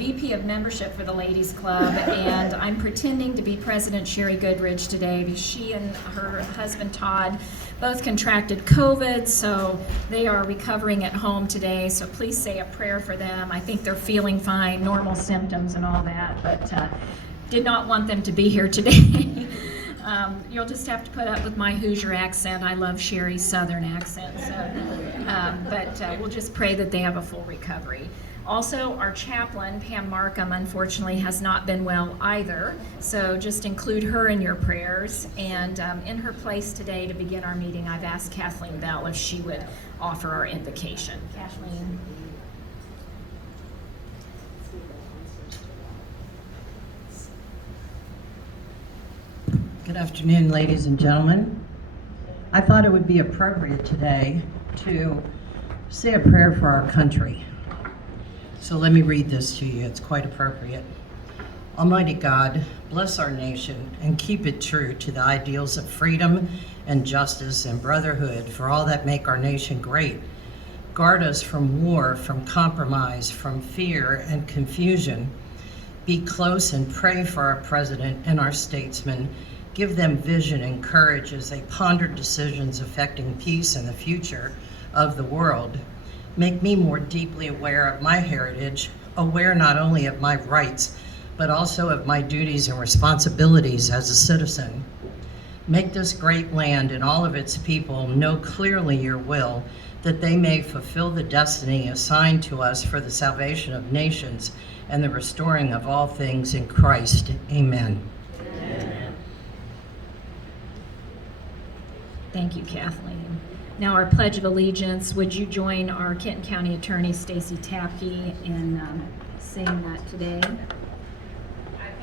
VP of Membership for the Ladies Club, and I'm pretending to be President Sherry Goodridge today because she and her husband Todd both contracted COVID, so they are recovering at home today, so please say a prayer for them. I think they're feeling fine, normal symptoms and all that, but did not want them to be here today. You'll just have to put up with my Hoosier accent. I love Sherry's Southern accent, so, but we'll just pray that they have a full recovery. Also, our chaplain, Pam Markham, unfortunately has not been well either, so just include her in your prayers. And in her place today to begin our meeting, I've asked Kathleen Bell if she would offer our invocation. Kathleen. Good afternoon, ladies and gentlemen. I thought it would be appropriate today to say a prayer for our country. So let me read this to you. It's quite appropriate. Almighty God, bless our nation and keep it true to the ideals of freedom and justice and brotherhood for all that make our nation great. Guard us from war, from compromise, from fear and confusion. Be close and pray for our president and our statesmen. Give them vision and courage as they ponder decisions affecting peace and the future of the world. Make me more deeply aware of my heritage, aware not only of my rights, but also of my duties and responsibilities as a citizen. Make this great land and all of its people know clearly your will, that they may fulfill the destiny assigned to us for the salvation of nations and the restoring of all things in Christ. Amen. Amen. Thank you, Kathleen. Now our Pledge of Allegiance, would you join our Kenton County Attorney Stacey Tapke in saying that today?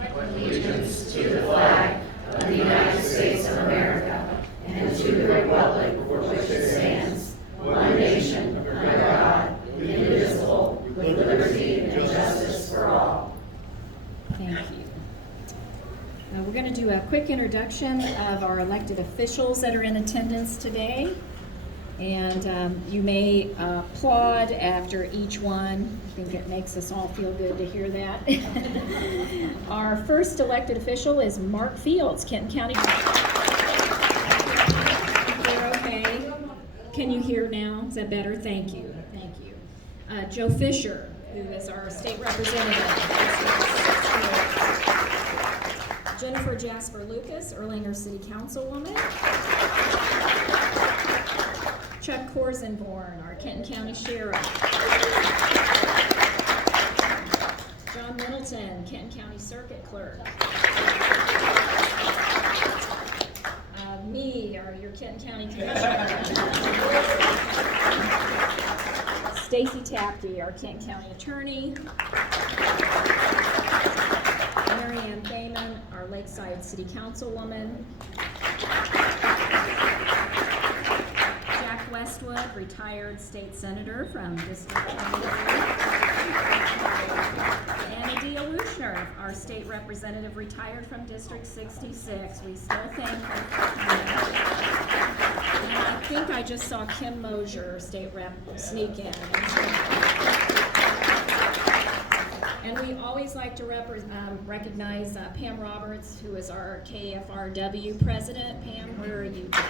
I pledge allegiance to the flag of the United States of America and to the republic for which it stands, one nation, under God, indivisible, with liberty and justice for all. Thank you. Now we're going to do a quick introduction of our elected officials that are in attendance today. And you may applaud after each one. I think it makes us all feel good to hear that. Our first elected official is Mark Fields, Kenton County. You're okay? Can you hear now? Is that better? Thank you. Thank you. Joe Fisher, who is our state representative. Jennifer Jasper Lucas, Erlanger City Councilwoman. Chuck Korsenborn, our Kenton County Sheriff. John Middleton, Kenton County Circuit Clerk. Me, your Kenton County Commissioner. Stacey Tapke, our Kenton County Attorney. Mary Ann Thaman, our Lakeside City Councilwoman. Westwood, retired state senator from District 23. And Addia Wuchner, our state representative, retired from District 66. We still thank her. And I think I just saw Kim Mosier, state rep, sneak in. And we always like to recognize Pam Roberts, who is our KFRW president. Pam, where are you today?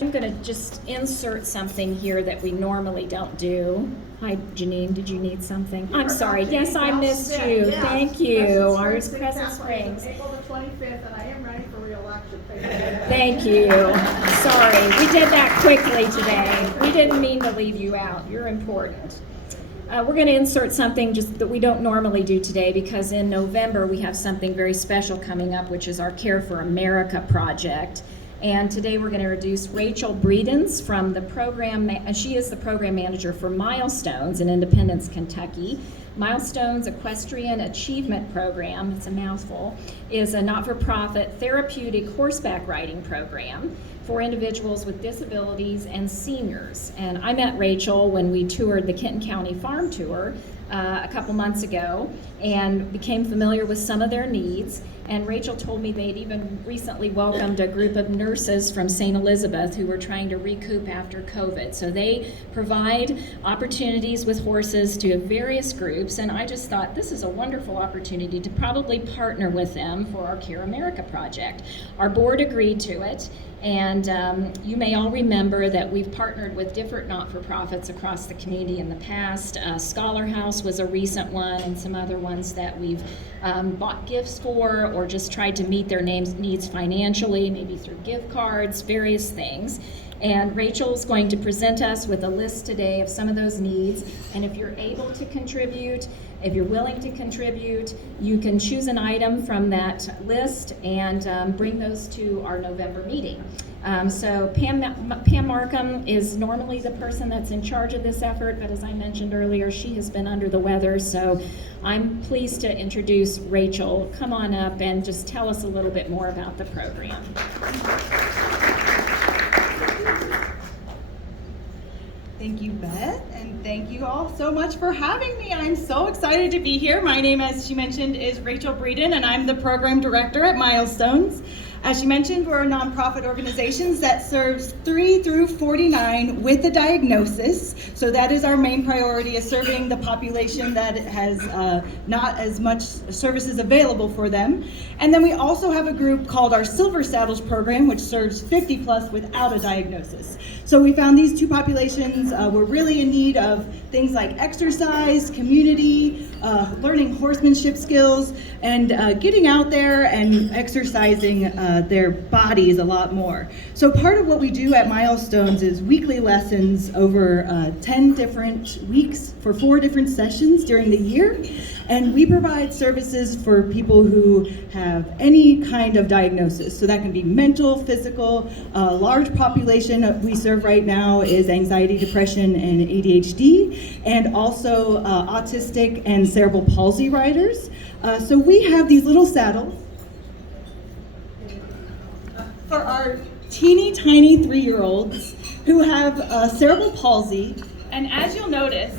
I'm going to just insert something here that we normally don't do. Hi, Janine, did you need something? I'm sorry. Yes, I missed you. Yes. Thank you. Ours Crescent Springs. April the 25th, and I am running for re-election. Thank you. Sorry, we did that quickly today. We didn't mean to leave you out. You're important. We're going to insert something just that we don't normally do today because in November we have something very special coming up, which is our Care for America project. And today we're going to introduce Rachel Breedens from the program, she is the program manager for Milestones in Independence, Kentucky. Milestones Equestrian Achievement Program, it's a mouthful, is a not-for-profit therapeutic horseback riding program for individuals with disabilities and seniors. And I met Rachel when we toured the Kenton County Farm Tour a couple months ago, and became familiar with some of their needs. And Rachel told me they'd even recently welcomed a group of nurses from St. Elizabeth who were trying to recoup after COVID. So they provide opportunities with horses to various groups, and I just thought this is a wonderful opportunity to probably partner with them for our Care America project. Our board agreed to it, and you may all remember that we've partnered with different not-for-profits across the community in the past. Scholar House was a recent one, and some other ones that we've bought gifts for, or just tried to meet their needs financially, maybe through gift cards, various things. And Rachel's going to present us with a list today of some of those needs. And if you're able to contribute, if you're willing to contribute, you can choose an item from that list and bring those to our November meeting. So Pam Markham is normally the person that's in charge of this effort, but as I mentioned earlier, she has been under the weather, so I'm pleased to introduce Rachel. Come on up and just tell us a little bit more about the program. Thank you, Beth, and thank you all so much for having me. I'm so excited to be here. My name, as she mentioned, is Rachel Breeden, and I'm the program director at Milestones. As she mentioned, we're a nonprofit organization that serves 3 through 49 with a diagnosis. So that is our main priority, is serving the population that has not as much services available for them. And then we also have a group called our Silver Saddles program, which serves 50 plus without a diagnosis. So we found these two populations were really in need of things like exercise, community, learning horsemanship skills, and getting out there and exercising their bodies a lot more. So part of what we do at Milestones is weekly lessons over 10 different weeks for 4 different sessions during the year. And we provide services for people who have any kind of diagnosis. So that can be mental, physical. A large population we serve right now is anxiety, depression, and ADHD, and also autistic and cerebral palsy riders. So we have these little saddles for our teeny tiny 3-year-olds who have cerebral palsy. And as you'll notice,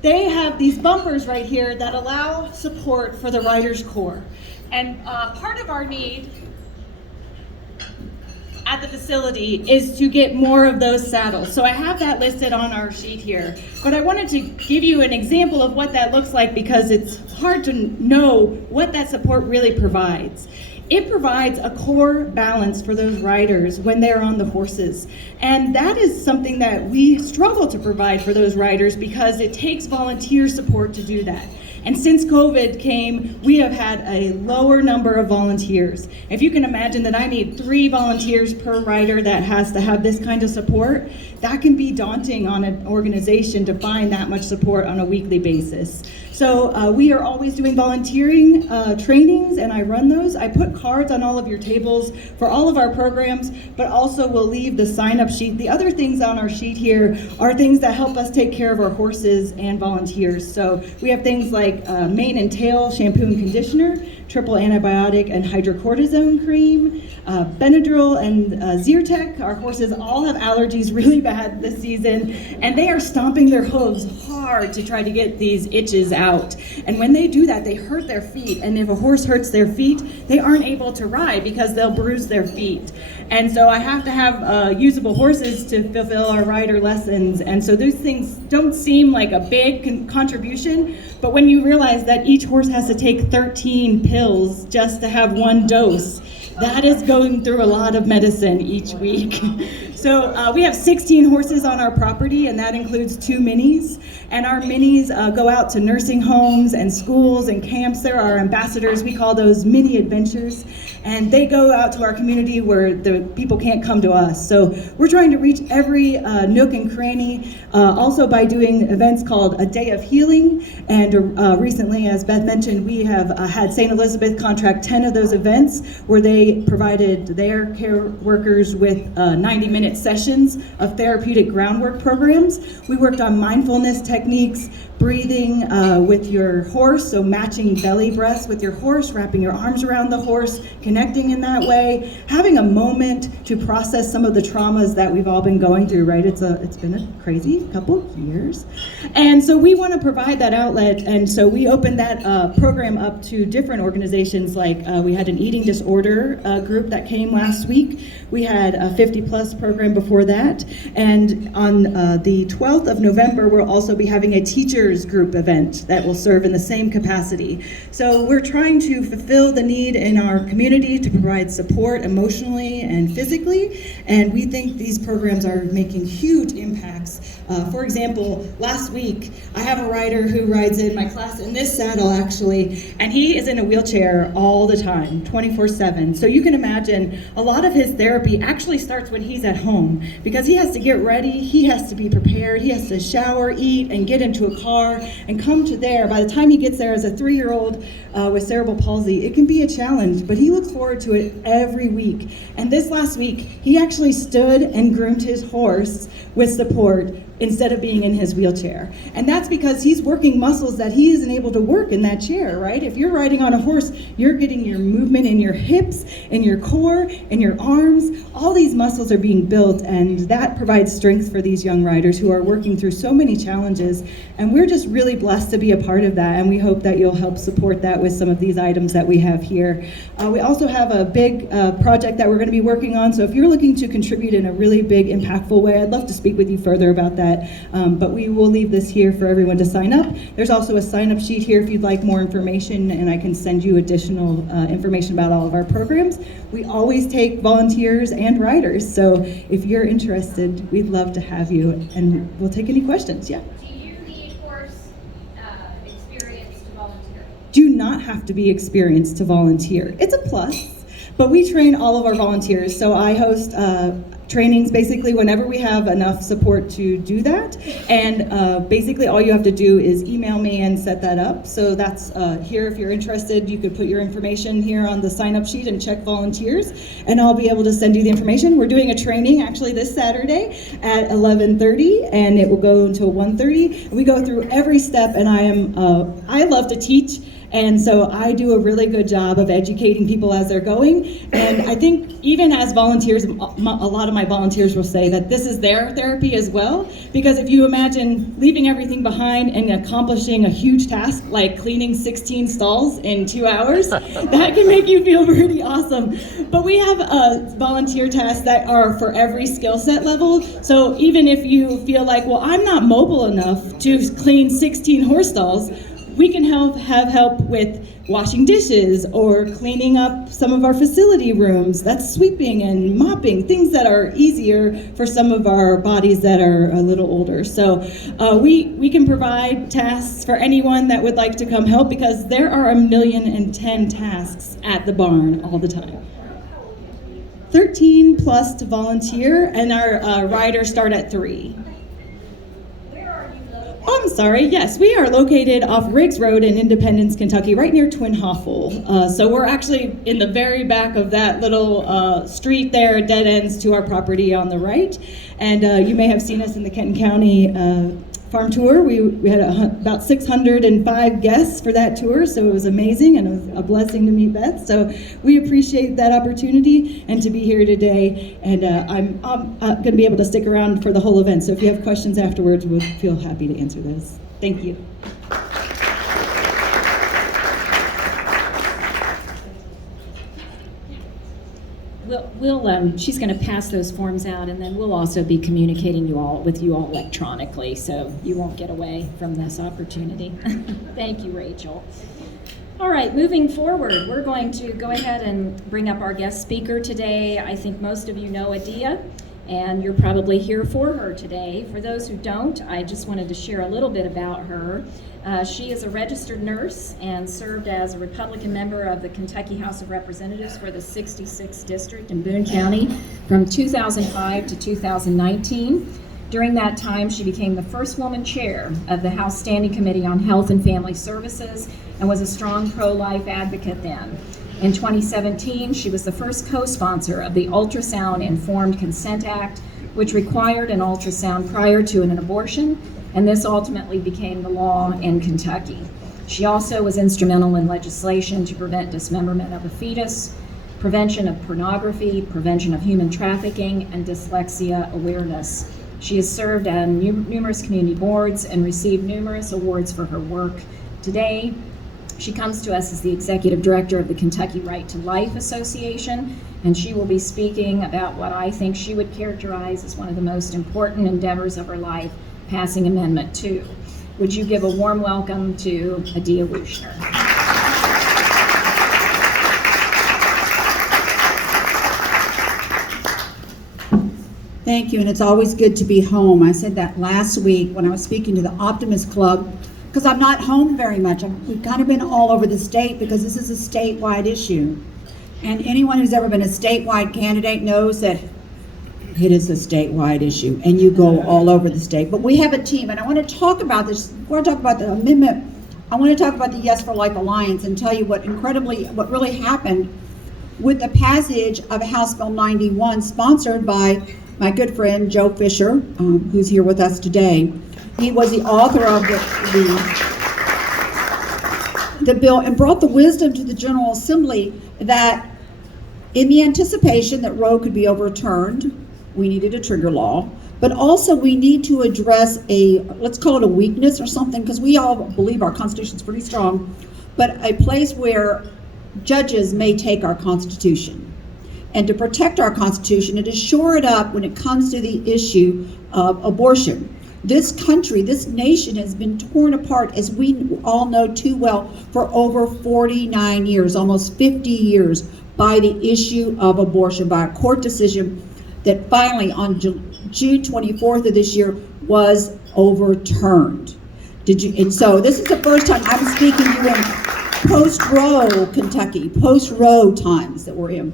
they have these bumpers right here that allow support for the rider's core. And part of our need at the facility is to get more of those saddles. So I have that listed on our sheet here, but I wanted to give you an example of what that looks like because it's hard to know what that support really provides. It provides a core balance for those riders when they're on the horses. And that is something that we struggle to provide for those riders because it takes volunteer support to do that. And since COVID came, we have had a lower number of volunteers. If you can imagine that I need 3 volunteers per rider that has to have this kind of support, that can be daunting on an organization to find that much support on a weekly basis. So we are always doing volunteering trainings, and I run those. I put cards on all of your tables for all of our programs, but also we'll leave the sign-up sheet. The other things on our sheet here are things that help us take care of our horses and volunteers. So we have things like mane and tail shampoo and conditioner, triple antibiotic and hydrocortisone cream, Benadryl and Zyrtec. Our horses all have allergies really bad this season, and they are stomping their hooves hard to try to get these itches out. And when they do that, they hurt their feet. And if a horse hurts their feet, they aren't able to ride because they'll bruise their feet. And so I have to have usable horses to fulfill our rider lessons. And so those things don't seem like a big contribution, but when you realize that each horse has to take 13 pills just to have 1 dose, that is going through a lot of medicine each week. So we have 16 horses on our property, and that includes 2 minis. And our minis go out to nursing homes and schools and camps. They're our ambassadors. We call those mini adventures. And they go out to our community where the people can't come to us. So we're trying to reach every nook and cranny, also by doing events called A Day of Healing. And recently, as Beth mentioned, we have had St. Elizabeth contract 10 of those events where they provided their care workers with 90-minute sessions of therapeutic groundwork programs. We worked on mindfulness techniques, breathing with your horse, so matching belly breaths with your horse, wrapping your arms around the horse, connecting in that way, having a moment to process some of the traumas that we've all been going through, right? It's been a crazy couple of years. And so we want to provide that outlet, and so we opened that program up to different organizations, like we had an eating disorder group that came last week. We had a 50+ program before that, and on the 12th of November, we'll also be having a teachers group event that will serve in the same capacity. So we're trying to fulfill the need in our community to provide support emotionally and physically, and we think these programs are making huge impacts. For example, last week, I have a rider who rides in my class in this saddle, actually, and he is in a wheelchair all the time, 24/7. So you can imagine a lot of his therapy actually starts when he's at home, because he has to get ready, he has to be prepared, he has to shower, eat, and get into a car and come to there. By the time he gets there as a 3-year-old with cerebral palsy, it can be a challenge, but he looks forward to it every week. And this last week, he actually stood and groomed his horse with support instead of being in his wheelchair. And that's because he's working muscles that he isn't able to work in that chair, right? If you're riding on a horse, you're getting your movement in your hips, in your core, in your arms. All these muscles are being built, and that provides strength for these young riders who are working through so many challenges. And we're just really blessed to be a part of that, and we hope that you'll help support that with some of these items that we have here. We also have a big project that we're going to be working on, so if you're looking to contribute in a really big, impactful way, I'd love to speak with you further about that. But we will leave this here for everyone to sign up. There's also a sign-up sheet here if you'd like more information, and I can send you additional information about all of our programs. We always take volunteers and riders, so if you're interested, we'd love to have you, and we'll take any questions. Yeah? Do you need horse experience to volunteer? Do not have to be experienced to volunteer. It's a plus, but we train all of our volunteers, so I host trainings basically whenever we have enough support to do that, and basically all you have to do is email me and set that up. So that's here. If you're interested, you could put your information here on the sign-up sheet and check volunteers, and I'll be able to send you the information. We're doing a training actually this Saturday at 11:30, and it will go until 1:30. We go through every step, and I love to teach. And so I do a really good job of educating people as they're going. And I think even as volunteers, a lot of my volunteers will say that this is their therapy as well. Because if you imagine leaving everything behind and accomplishing a huge task like cleaning 16 stalls in 2 hours, that can make you feel pretty awesome. But we have volunteer tasks that are for every skill set level. So even if you feel like, well, I'm not mobile enough to clean 16 horse stalls, we can have help with washing dishes or cleaning up some of our facility rooms. That's sweeping and mopping, things that are easier for some of our bodies that are a little older. So we can provide tasks for anyone that would like to come help, because there are 1,000,010 tasks at the barn all the time. 13 plus to volunteer, and our riders start at 3. Oh, I'm sorry. Yes, we are located off Riggs Road in Independence, Kentucky, right near Twin Hoffel. So we're actually in the very back of that little street there, dead ends to our property on the right. And you may have seen us in the Kenton County farm tour. We had about 605 guests for that tour, so it was amazing and a blessing to meet Beth. So we appreciate that opportunity and to be here today. And I'm going to be able to stick around for the whole event. So if you have questions afterwards, we'll feel happy to answer those. Thank you. She's going to pass those forms out, and then we'll also be communicating with you all electronically, so you won't get away from this opportunity. Thank you, Rachel. All right, moving forward, we're going to go ahead and bring up our guest speaker today. I think most of you know Addia, and you're probably here for her today. For those who don't, I just wanted to share a little bit about her. She is a registered nurse and served as a Republican member of the Kentucky House of Representatives for the 66th District in Boone County from 2005 to 2019. During that time, she became the first woman chair of the House Standing Committee on Health and Family Services and was a strong pro-life advocate then. In 2017, she was the first co-sponsor of the Ultrasound Informed Consent Act, which required an ultrasound prior to an abortion. and this ultimately became the law in Kentucky. She also was instrumental in legislation to prevent dismemberment of a fetus, prevention of pornography, prevention of human trafficking, and dyslexia awareness. She has served on numerous community boards and received numerous awards for her work. Today, she comes to us as the Executive Director of the Kentucky Right to Life Association, and she will be speaking about what I think she would characterize as one of the most important endeavors of her life, passing Amendment 2. Would you give a warm welcome to Addia Wuchner? Thank you, and it's always good to be home. I said that last week when I was speaking to the Optimist Club, because I'm not home very much. We've kind of been all over the state because this is a statewide issue. And anyone who's ever been a statewide candidate knows that it is a statewide issue, and you go all over the state. But we have a team, and I want to talk about this. Before I talk about the amendment, I want to talk about the Yes for Life Alliance and tell you what really happened with the passage of House Bill 91, sponsored by my good friend Joe Fisher, who's here with us today. He was the author of the bill and brought the wisdom to the General Assembly that in the anticipation that Roe could be overturned, we needed a trigger law, but also we need to address let's call it a weakness or something, because we all believe our Constitution is pretty strong, but a place where judges may take our Constitution. And to protect our Constitution and to shore it up when it comes to the issue of abortion. This country, this nation has been torn apart, as we all know too well, for over 49 years, almost 50 years, by the issue of abortion, by a court decision that finally on June 24th of this year was overturned. And so this is the first time I'm speaking to you in post-Roe Kentucky, post-Roe times that we're in.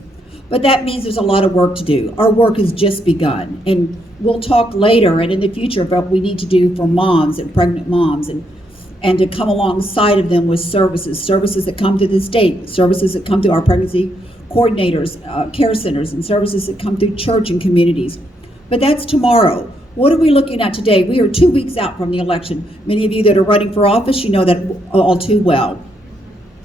But that means there's a lot of work to do. Our work has just begun, and we'll talk later and in the future about what we need to do for moms and pregnant moms, and to come alongside of them with services that come to the state, services that come through our pregnancy coordinators, care centers, and services that come through church and communities. But that's tomorrow. What are we looking at today? We are 2 weeks out from the election. Many of you that are running for office, you know that all too well.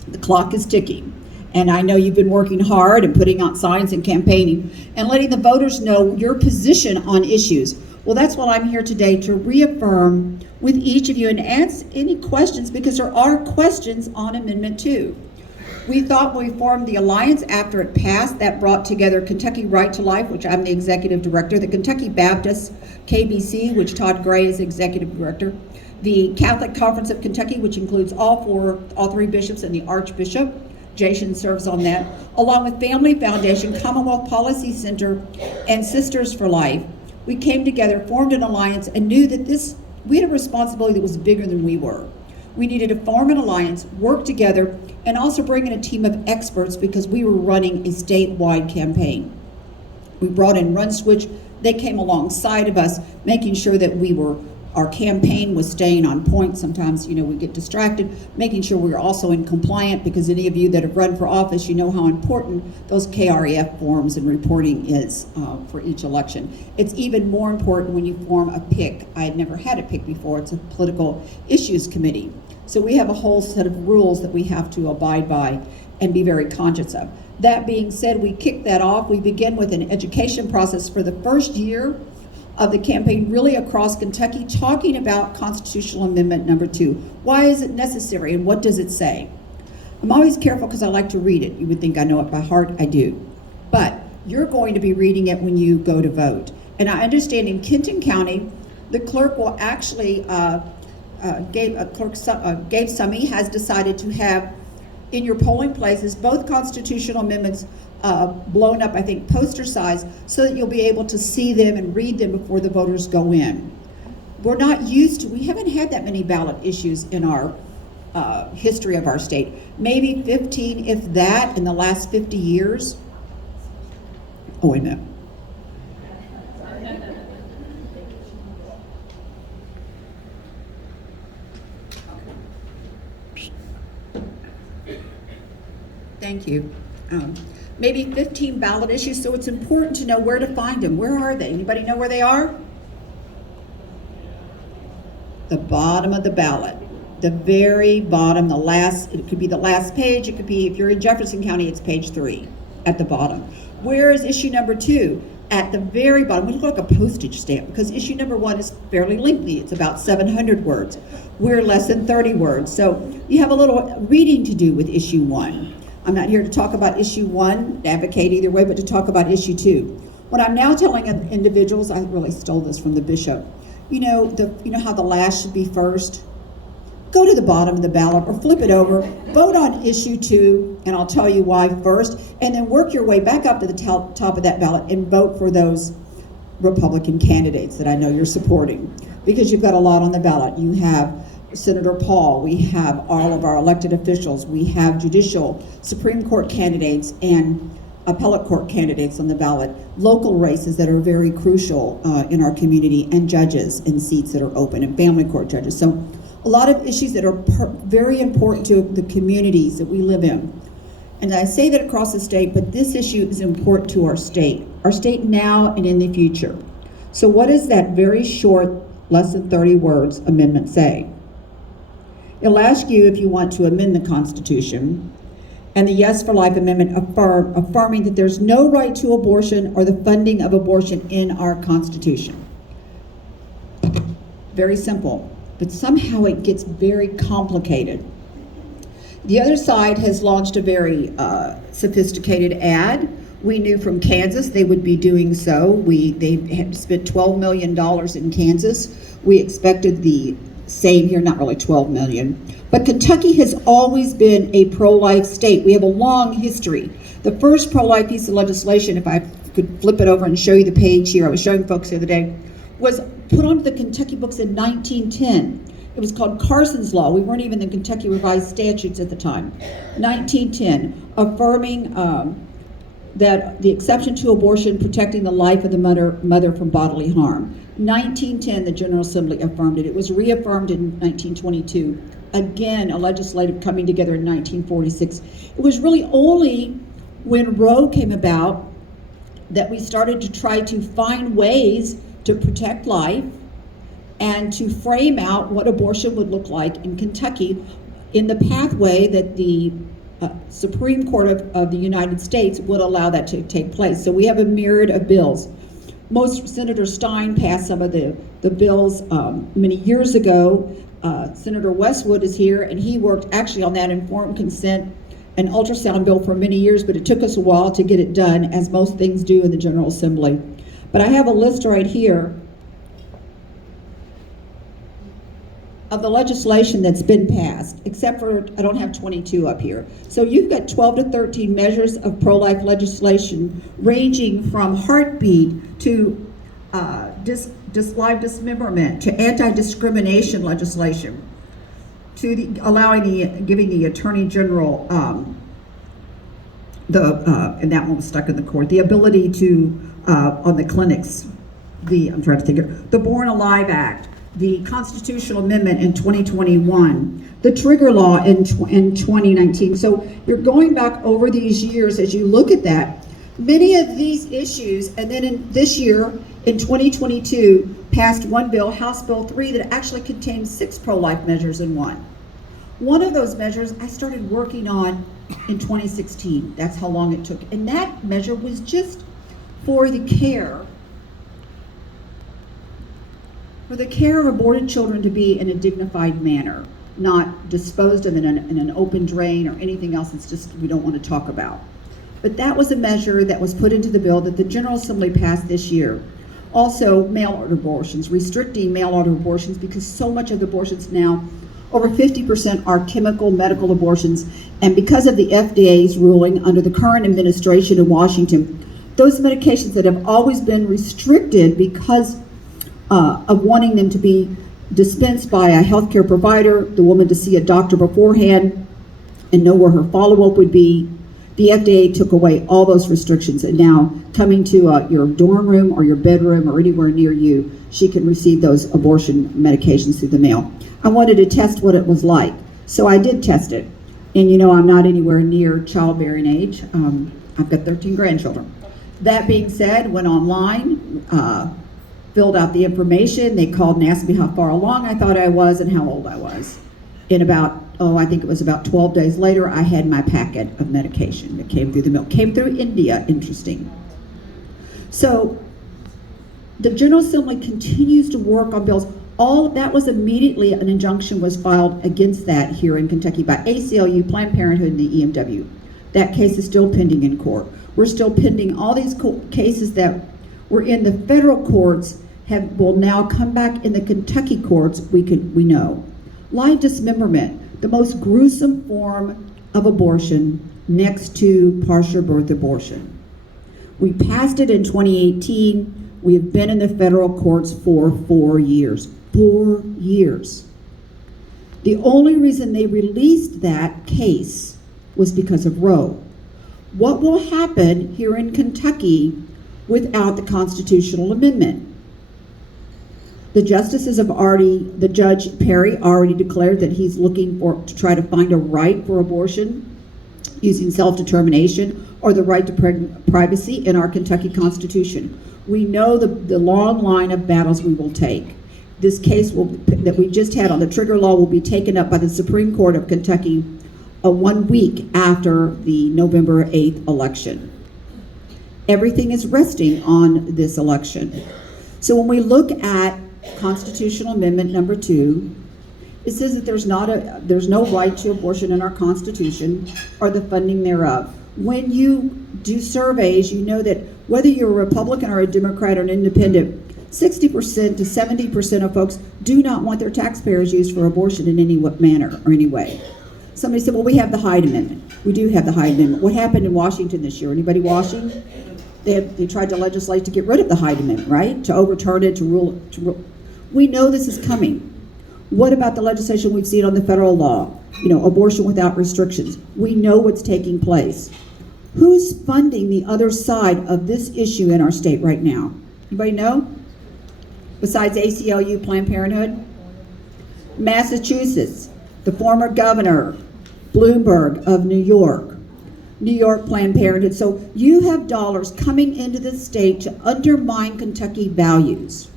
The clock is ticking. And I know you've been working hard and putting out signs and campaigning and letting the voters know your position on issues. Well, that's what I'm here today to reaffirm with each of you and answer any questions, because there are questions on Amendment 2. We thought when we formed the Alliance after it passed, that brought together Kentucky Right to Life, which I'm the Executive Director, the Kentucky Baptist, KBC, which Todd Gray is Executive Director, the Catholic Conference of Kentucky, which includes all three bishops and the Archbishop. Jason serves on that, along with Family Foundation, Commonwealth Policy Center, and Sisters for Life. We came together, formed an alliance, and knew that we had a responsibility that was bigger than we were. We needed to form an alliance, work together, and also bring in a team of experts, because we were running a statewide campaign. We brought in Run Switch. They came alongside of us, making sure that our campaign was staying on point. Sometimes, we get distracted, making sure we were also in compliant, because any of you that have run for office, you know how important those KREF forms and reporting is for each election. It's even more important when you form a PIC. I had never had a PIC before. It's a political issues committee. So we have a whole set of rules that we have to abide by and be very conscious of. That being said, we kick that off. We begin with an education process for the first year of the campaign, really across Kentucky, talking about Constitutional Amendment number 2. Why is it necessary, and what does it say? I'm always careful because I like to read it. You would think I know it by heart. I do. But you're going to be reading it when you go to vote. And I understand in Kenton County, the clerk will actually, Gabe Summey has decided to have in your polling places both constitutional amendments blown up, I think, poster size, so that you'll be able to see them and read them before the voters go in. We haven't had that many ballot issues in our history of our state. Maybe 15, if that, in the last 50 years. Oh, wait a minute. Thank you. Maybe 15 ballot issues, so it's important to know where to find them. Where are they? Anybody know where they are? the bottom of the ballot, the very bottom, the last, it could be the last page, it could be, if you're in Jefferson County, it's page 3 at the bottom. Where is issue number 2? At the very bottom. We look like a postage stamp because issue number 1 is fairly lengthy. It's about 700 words. We're less than 30 words. So you have a little reading to do with issue 1. I'm not here to talk about issue 1, advocate either way, but to talk about issue 2. What I'm now telling individuals, I really stole this from the bishop. You know how the last should be first? Go to the bottom of the ballot or flip it over, vote on issue 2, and I'll tell you why first, and then work your way back up to the top of that ballot and vote for those Republican candidates that I know you're supporting, because you've got a lot on the ballot. You have Senator Paul, we have all of our elected officials, we have judicial, Supreme Court candidates, and appellate court candidates on the ballot, local races that are very crucial in our community, and judges and seats that are open, and family court judges. So a lot of issues that are very important to the communities that we live in. And I say that across the state, but this issue is important to our state now and in the future. So what does that very short, less than 30 words amendment say? It'll ask you if you want to amend the Constitution, and the Yes for Life Amendment affirming that there's no right to abortion or the funding of abortion in our Constitution. Very simple. But somehow it gets very complicated. The other side has launched a very sophisticated ad. We knew from Kansas they would be doing so. They had spent $12 million in Kansas. We expected the same here, not really 12 million. But Kentucky has always been a pro-life state. We have a long history. The first pro-life piece of legislation, if I could flip it over and show you the page here, I was showing folks the other day, was put onto the Kentucky books in 1910. It was called Carson's Law. We weren't even in the Kentucky Revised Statutes at the time. 1910, affirming that the exception to abortion protecting the life of the mother from bodily harm. 1910, the General Assembly affirmed it. It was reaffirmed in 1922. Again, a legislative coming together in 1946. It was really only when Roe came about that we started to try to find ways to protect life and to frame out what abortion would look like in Kentucky in the pathway that the Supreme Court of the United States would allow that to take place. So we have a myriad of bills. Senator Stein passed some of the bills many years ago. Senator Westwood is here, and he worked actually on that informed consent and ultrasound bill for many years, but it took us a while to get it done, as most things do in the General Assembly. But I have a list right here of the legislation that's been passed, except for I don't have 22 up here. So you've got 12 to 13 measures of pro-life legislation ranging from heartbeat to live dismemberment to anti-discrimination legislation to giving the Attorney General and that one was stuck in the court, the ability to on the clinics, the Born Alive Act, the Constitutional Amendment in 2021, the trigger law in 2019. So you're going back over these years as you look at that. Many of these issues, and then in this year, in 2022, passed one bill, House Bill 3, that actually contained 6 pro-life measures in one. One of those measures I started working on in 2016. That's how long it took. And that measure was just for the care of aborted children to be in a dignified manner, not disposed of in an open drain or anything else that's just we don't want to talk about. But that was a measure that was put into the bill that the General Assembly passed this year. Also, mail-order abortions, restricting mail-order abortions, because so much of the abortions now, over 50% are chemical medical abortions, and because of the FDA's ruling under the current administration in Washington, those medications that have always been restricted because of wanting them to be dispensed by a healthcare provider, the woman to see a doctor beforehand and know where her follow-up would be, the FDA took away all those restrictions, and now coming to your dorm room or your bedroom or anywhere near you, she can receive those abortion medications through the mail. I wanted to test what it was like, so I did test it. And you know, I'm not anywhere near childbearing age. I've got 13 grandchildren. That being said, went online, filled out the information. They called and asked me how far along I thought I was and how old I was. In about, I think it was about 12 days later, I had my packet of medication that came through the mail. Came through India, interesting. So the General Assembly continues to work on bills. All of that was immediately, an injunction was filed against that here in Kentucky by ACLU, Planned Parenthood, and the EMW. That case is still pending in court. We're still pending all these cases that were in the federal courts will now come back in the Kentucky courts, we know. Live dismemberment, the most gruesome form of abortion next to partial birth abortion. We passed it in 2018. We have been in the federal courts for 4 years. 4 years. The only reason they released that case was because of Roe. What will happen here in Kentucky without the constitutional amendment? The justices have the Judge Perry already declared that he's looking to try to find a right for abortion using self-determination or the right to privacy in our Kentucky Constitution. We know the long line of battles we will take. This case that we just had on the trigger law will be taken up by the Supreme Court of Kentucky 1 week after the November 8th election. Everything is resting on this election. So when we look at Constitutional Amendment number 2, it says that there's no right to abortion in our Constitution or the funding thereof. When you do surveys, you know that whether you're a Republican or a Democrat or an independent, 60% to 70% of folks do not want their taxpayers used for abortion in any manner or any way. Somebody said, well, we have the Hyde Amendment. We do have the Hyde Amendment. What happened in Washington this year? Anybody watching? They tried to legislate to get rid of the Hyde Amendment, right? To overturn it, to rule. We know this is coming. What about the legislation we've seen on the federal law? Abortion without restrictions. We know what's taking place. Who's funding the other side of this issue in our state right now? Anybody know? Besides ACLU, Planned Parenthood? Massachusetts, the former governor, Bloomberg of New York Planned Parenthood. So you have dollars coming into the state to undermine Kentucky values,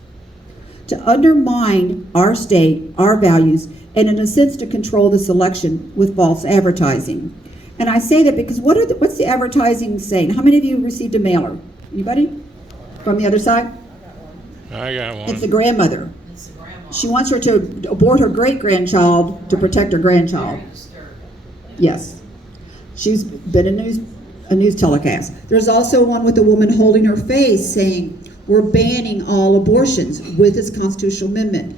to undermine our state, our values, and in a sense to control this election with false advertising. And I say that because what's the advertising saying? How many of you received a mailer? Anybody? From the other side? I got one. It's the grandmother. She wants her to abort her great-grandchild to protect her grandchild. Yes. She's been a news telecast. There's also one with a woman holding her face saying, we're banning all abortions with this constitutional amendment.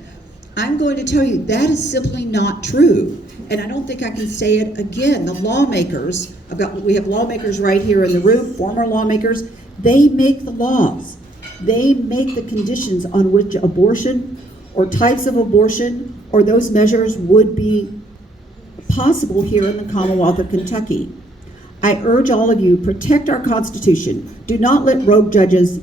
I'm going to tell you, that is simply not true. And I don't think I can say it again. The lawmakers, we have lawmakers right here in the room, former lawmakers, they make the laws. They make the conditions on which abortion or types of abortion or those measures would be possible here in the Commonwealth of Kentucky. I urge all of you, protect our Constitution. Do not let rogue judges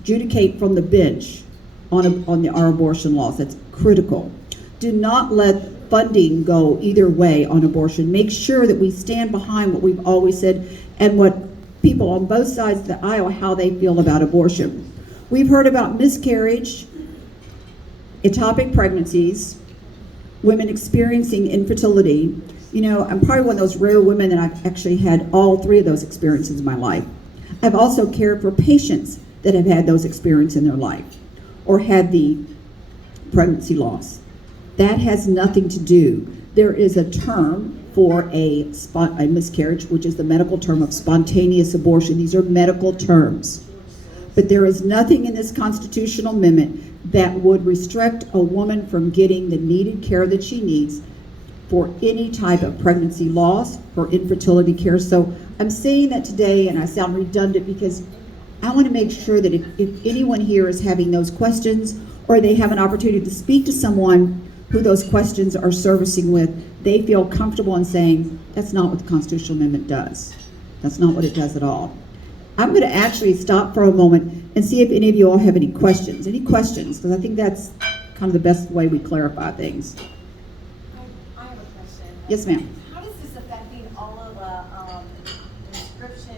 adjudicate from the bench on our abortion laws. That's critical. Do not let funding go either way on abortion. Make sure that we stand behind what we've always said and what people on both sides of the aisle, how they feel about abortion. We've heard about miscarriage, ectopic pregnancies, women experiencing infertility. I'm probably one of those rare women that I've actually had all 3 of those experiences in my life. I've also cared for patients that have had those experiences in their life or had the pregnancy loss. That has nothing to do. There is a term for a miscarriage, which is the medical term of spontaneous abortion. These are medical terms. But there is nothing in this constitutional amendment that would restrict a woman from getting the needed care that she needs for any type of pregnancy loss or infertility care. So I'm saying that today, and I sound redundant because I want to make sure that if anyone here is having those questions or they have an opportunity to speak to someone who those questions are servicing with, they feel comfortable in saying, that's not what the constitutional amendment does. That's not what it does at all. I'm going to actually stop for a moment and see if any of you all have any questions. Any questions? Because I think that's kind of the best way we clarify things. I have a question. Yes, ma'am. How is this affecting all of the description,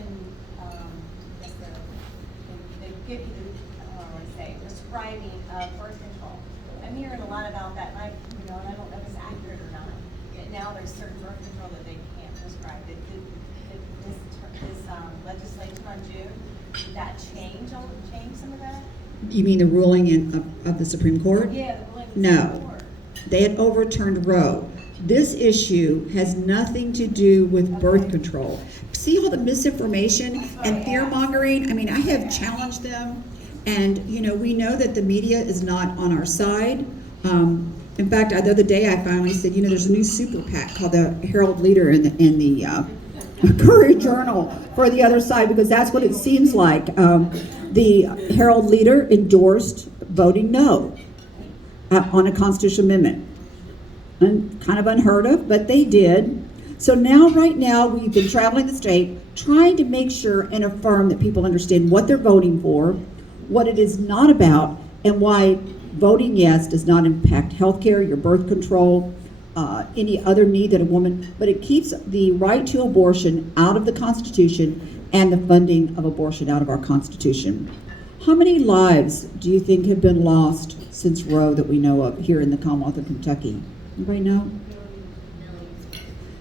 they give you the, I don't know what to say, prescribing of birth control. I'm hearing a lot about that, and I don't know if it's accurate or not. Yet now there's certain birth control that they can't prescribe. Did this legislation on June, did that change some of that? You mean the ruling of the Supreme Court? Yeah, the ruling of the No. Supreme Court. They had overturned Roe. This issue has nothing to do with birth control. See all the misinformation and fear mongering? I mean, I have challenged them, and we know that the media is not on our side. In fact, the other day I finally said, there's a new super PAC called the Herald Leader in the Courier Journal for the other side, because that's what it seems like. The Herald Leader endorsed voting no on a constitutional amendment. And kind of unheard of, but they did. So right now, we've been traveling the state trying to make sure and affirm that people understand what they're voting for, what it is not about, and why voting yes does not impact health care, your birth control, any other need that a woman, but it keeps the right to abortion out of the Constitution and the funding of abortion out of our Constitution. How many lives do you think have been lost since Roe that we know of here in the Commonwealth of Kentucky? Anybody know?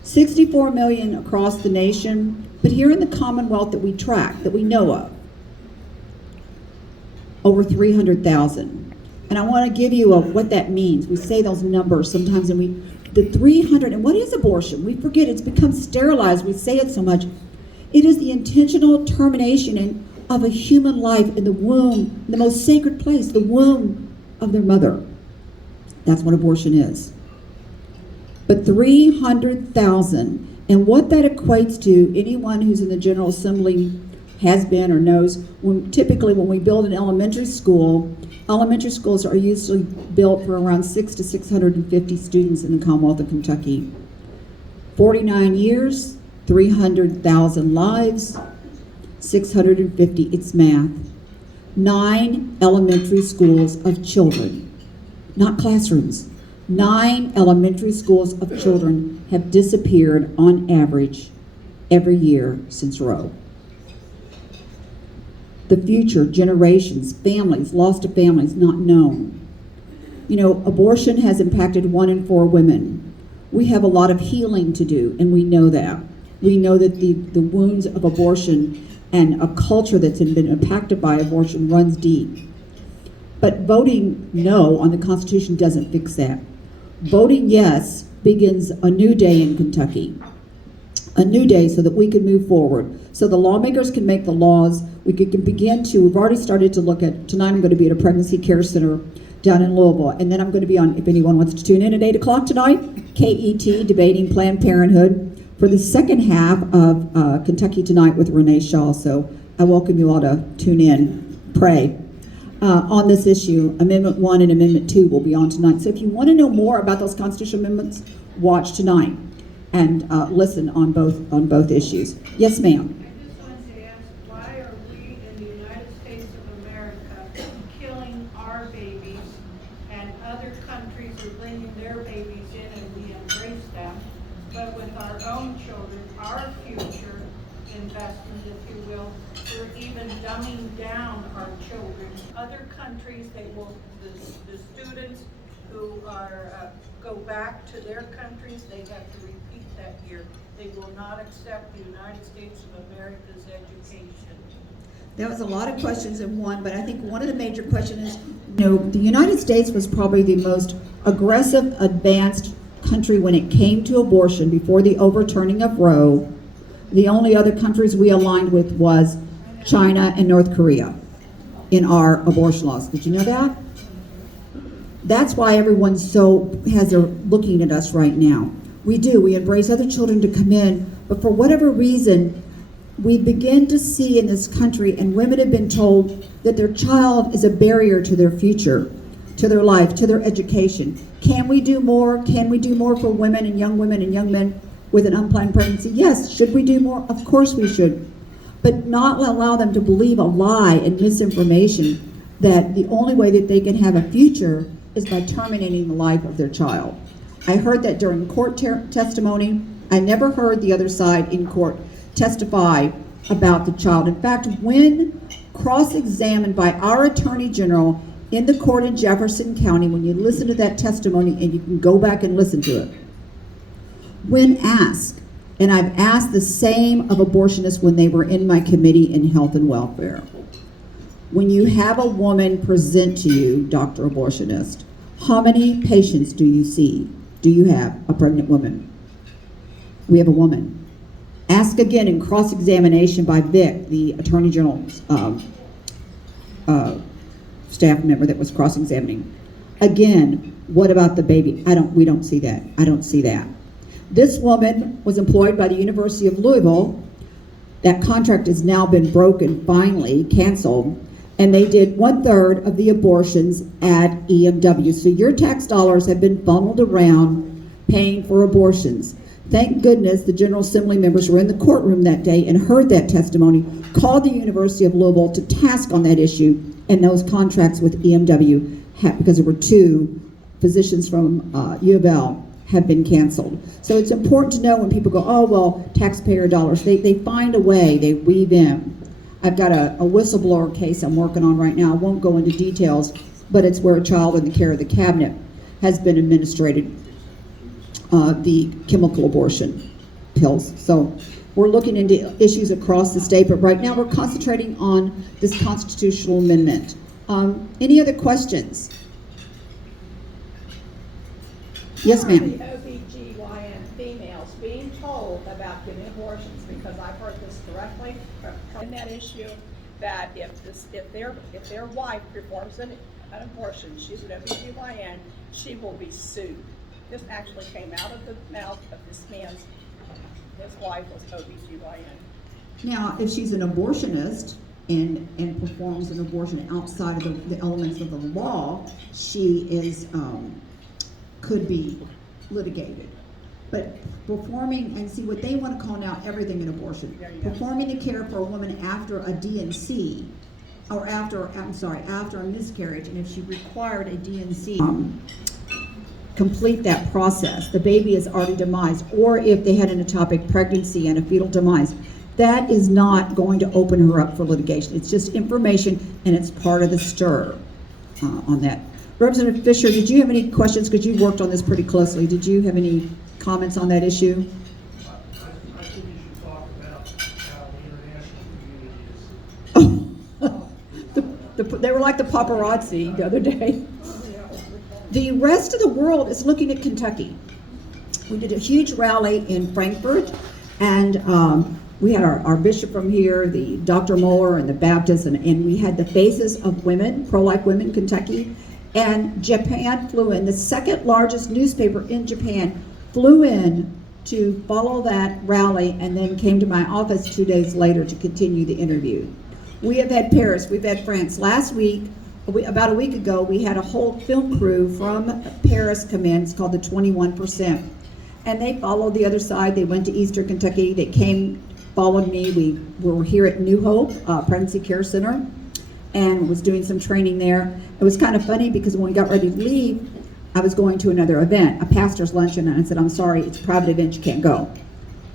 64 million across the nation, but here in the Commonwealth that we track, that we know of, over 300,000. And I want to give you what that means. We say those numbers sometimes, and the 300, and what is abortion? We forget, it's become sterilized. We say it so much. It is the intentional termination of a human life in the womb, the most sacred place, the womb of their mother. That's what abortion is. But 300,000, and what that equates to, anyone who's in the General Assembly has been or knows, typically when we build an elementary schools are usually built for around 600 to 650 students in the Commonwealth of Kentucky. 49 years, 300,000 lives, 650, it's math. 9 elementary schools of children, not classrooms. 9 elementary schools of children have disappeared on average every year since Roe. The future, generations, families, lost to families, not known. Abortion has impacted 1 in 4 women. We have a lot of healing to do, and we know that. We know that the wounds of abortion and a culture that's been impacted by abortion runs deep. But voting no on the Constitution doesn't fix that. Voting yes begins a new day in Kentucky. A new day so that we can move forward. So the lawmakers can make the laws. We've already started to look at, tonight I'm going to be at a pregnancy care center down in Louisville. And then I'm going to be on, if anyone wants to tune in at 8 o'clock tonight, KET, debating Planned Parenthood for the second half of Kentucky Tonight with Renee Shaw. So I welcome you all to tune in, pray. On this issue. Amendment 1 and Amendment 2 will be on tonight. So if you want to know more about those constitutional amendments, watch tonight and listen on both issues. Yes, ma'am. I just wanted to ask, why are we in the United States of America killing our babies, and other countries are bringing their babies in and we embrace them, but with our own children, our future investment, if you will, we're even dumbing down our children. Other countries, the students who are go back to their countries, they have to repeat that here. They will not accept the United States of America's education. That was a lot of questions in one, but I think one of the major questions is, the United States was probably the most aggressive, advanced country when it came to abortion before the overturning of Roe. The only other countries we aligned with was China and North Korea in our abortion laws. Did you know that? That's why everyone's they're looking at us right now. We embrace other children to come in, but for whatever reason, we begin to see in this country, and women have been told that their child is a barrier to their future, to their life, to their education. Can we do more? Can we do more for women and young men with an unplanned pregnancy? Yes. Should we do more? Of course we should. But not allow them to believe a lie and misinformation that the only way that they can have a future is by terminating the life of their child. I heard that during court testimony. I never heard the other side in court testify about the child. In fact, when cross-examined by our Attorney General, in the court in Jefferson County, when you listen to that testimony, and you can go back and listen to it, when asked, and I've asked the same of abortionists when they were in my committee in health and welfare, when you have a woman present to you, Dr. Abortionist, how many patients do you see? Do you have a pregnant woman? We have a woman. Ask again in cross-examination by Vic, the Attorney General's staff member that was cross-examining. Again, what about the baby? We don't see that. I don't see that. This woman was employed by the University of Louisville. That contract has now been broken, finally, canceled, and they did 1/3 of the abortions at EMW. So your tax dollars have been funneled around paying for abortions. Thank goodness the General Assembly members were in the courtroom that day and heard that testimony, called the University of Louisville to task on that issue, and those contracts with EMW, because there were 2 physicians from U of L, have been canceled. So it's important to know when people go, oh, well, taxpayer dollars, they find a way, they weave in. I've got a whistleblower case I'm working on right now. I won't go into details, but it's where a child in the care of the cabinet has been administered the chemical abortion pills. So we're looking into issues across the state, but right now we're concentrating on this constitutional amendment. Any other questions? Yes, ma'am. The OBGYN females being told about giving abortions, because I've heard this directly from that issue, that if their wife performs an abortion, she's an OBGYN, she will be sued. This actually came out of the mouth of this man's, his wife was OBGYN. Now, if she's an abortionist and performs an abortion outside of the elements of the law, she is could be litigated. But performing, and see what they want to call now everything an abortion, performing the care for a woman after a D&C, or after a miscarriage, and if she required a D&C, complete that process, the baby is already demised, or if they had an ectopic pregnancy and a fetal demise, that is not going to open her up for litigation. It's just information, and it's part of the stir on that. Representative Fisher, did you have any questions? Because you worked on this pretty closely. Did you have any comments on that issue? I think you should talk about how the international community is. They were like the paparazzi the other day. The rest of the world is looking at Kentucky. We did a huge rally in Frankfurt, and we had our bishop from here, the Dr. Mueller and the Baptists, and we had the faces of women, pro-life women in Kentucky. And Japan flew in, the second largest newspaper in Japan flew in to follow that rally, and then came to my office 2 days later to continue the interview. We have had Paris, we've had France. Last week, about a week ago, we had a whole film crew from Paris come in. It's called the 21%. And they followed the other side. They went to Eastern Kentucky. They came, followed me. We were here at New Hope Pregnancy Care Center, and was doing some training there. It was kind of funny because when we got ready to leave, I was going to another event, a pastor's luncheon, and I said, I'm sorry, it's a private event, you can't go.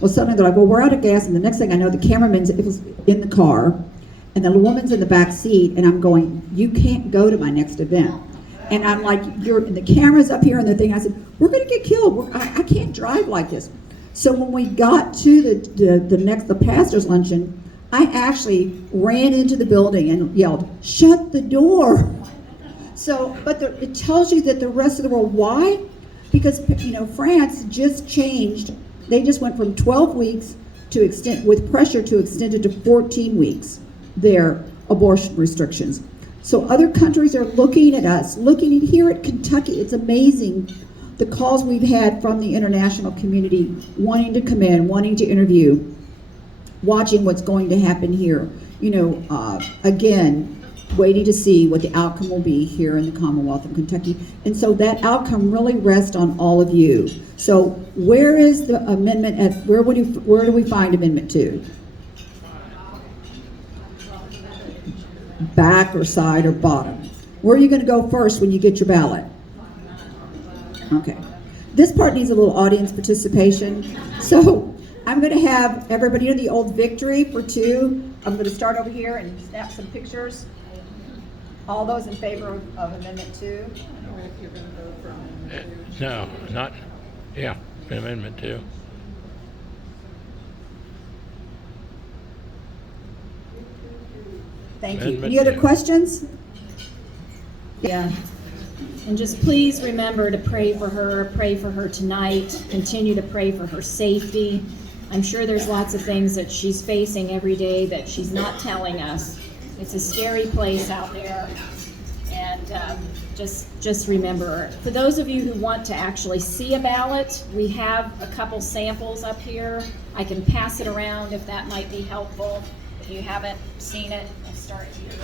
Well, suddenly they're like, well, we're out of gas, and the next thing I know, the cameraman's was in the car, and the woman's in the back seat, and I'm going, you can't go to my next event. And I'm like, and the camera's up here and the thing. I said, we're gonna get killed. I can't drive like this. So when we got to the pastor's luncheon, I actually ran into the building and yelled, shut the door. So, but it tells you that the rest of the world, why? Because, France just changed. They just went from 12 weeks to extend, with pressure to extend it to 14 weeks, their abortion restrictions. So other countries are looking at us, looking at here at Kentucky. It's amazing the calls we've had from the international community wanting to come in, wanting to interview, watching what's going to happen here. Again, waiting to see what the outcome will be here in the Commonwealth of Kentucky. And so that outcome really rests on all of you. So where is the amendment at, where do we find Amendment 2? Back or side or bottom? Where are you going to go first when you get your ballot? Okay. This part needs a little audience participation. So I'm going to have everybody in the old Victory for 2. I'm going to start over here and snap some pictures. All those in favor of Amendment 2? No, not, yeah, Amendment 2. Thank you. Amendment Any other two. questions? Yeah. And just please remember to pray for her tonight, continue to pray for her safety. I'm sure there's lots of things that she's facing every day that she's not telling us. It's a scary place out there. And just remember, for those of you who want to actually see a ballot, we have a couple samples up here. I can pass it around if that might be helpful. If you haven't seen it, we'll start here.